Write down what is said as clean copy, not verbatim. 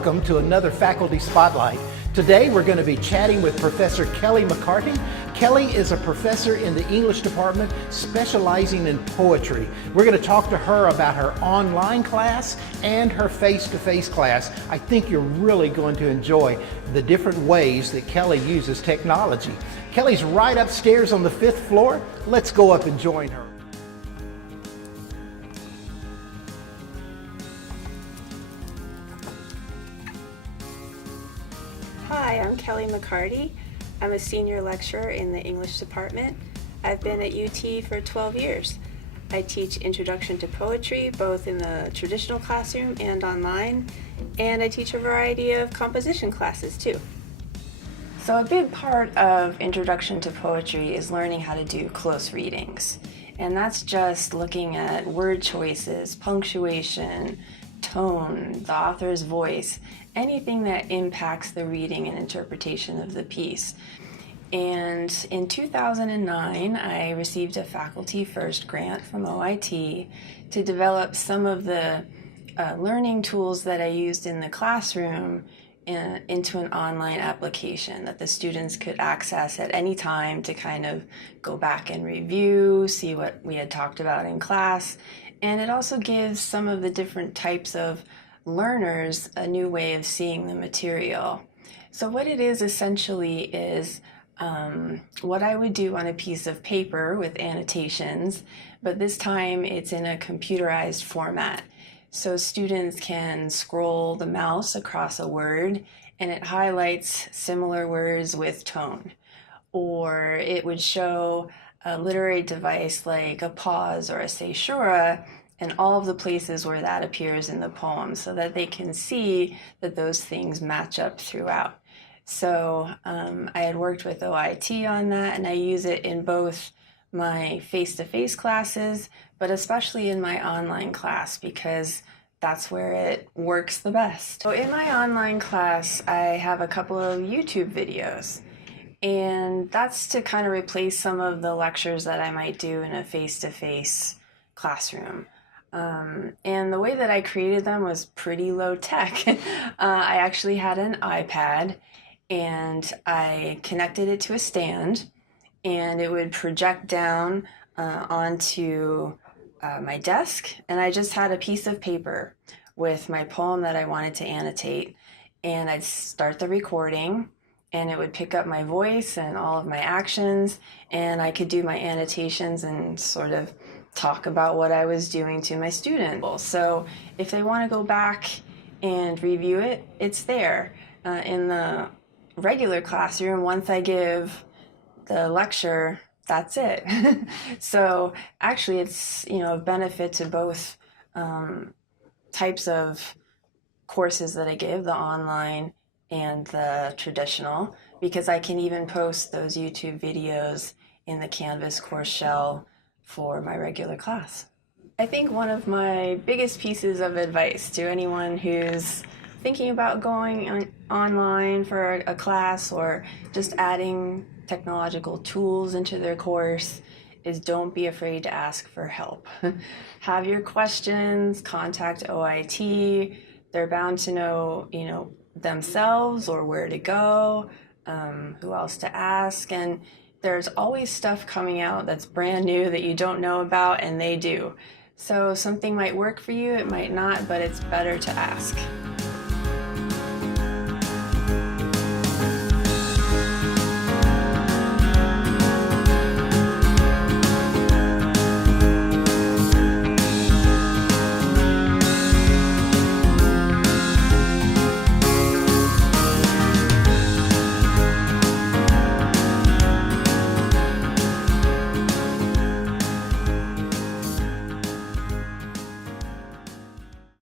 Welcome to another Faculty Spotlight. Today we're going to be chatting with Professor Kelli MacCartey. Kelli is a professor in the English department specializing in poetry. We're going to talk to her about her online class and her face-to-face class. I think you're really going to enjoy the different ways that Kelli uses technology. Kelli's right upstairs on the 5th floor. Let's go up and join her. Hi, I'm Kelli MacCartey. I'm a senior lecturer in the English department. I've been at UT for 12 years. I teach Introduction to Poetry, both in the traditional classroom and online, and I teach a variety of composition classes too. So a big part of Introduction to Poetry is learning how to do close readings. And that's just looking at word choices, punctuation, tone, the author's voice, anything that impacts the reading and interpretation of the piece. And in 2009, I received a Faculty First grant from OIT to develop some of the learning tools that I used in the classroom into an online application that the students could access at any time to kind of go back and review, see what we had talked about in class. And it also gives some of the different types of learners a new way of seeing the material. So what it is essentially is what I would do on a piece of paper with annotations, but this time it's in a computerized format. So students can scroll the mouse across a word and it highlights similar words with tone. Or it would show a literary device like a pause or a caesura and all of the places where that appears in the poem so that they can see that those things match up throughout. So I had worked with OIT on that, and I use it in both my face-to-face classes, but especially in my online class because that's where it works the best. So in my online class, I have a couple of YouTube videos. And that's to kind of replace some of the lectures that I might do in a face-to-face classroom. And the way that I created them was pretty low tech. I actually had an iPad and I connected it to a stand and it would project down onto my desk, and I just had a piece of paper with my poem that I wanted to annotate, and I'd start the recording and it would pick up my voice and all of my actions, and I could do my annotations and sort of talk about what I was doing to my students. So if they want to go back and review it, it's there. In the regular classroom, once I give the lecture, that's it. So actually it's, a benefit to both types of courses that I give, the online and the traditional, because I can even post those YouTube videos in the Canvas course shell for my regular class. I think one of my biggest pieces of advice to anyone who's thinking about going online for a class or just adding technological tools into their course is don't be afraid to ask for help. Have your questions, contact OIT. They're bound to know, themselves or where to go, who else to ask, and there's always stuff coming out that's brand new that you don't know about, and they do. So something might work for you, it might not, but it's better to ask.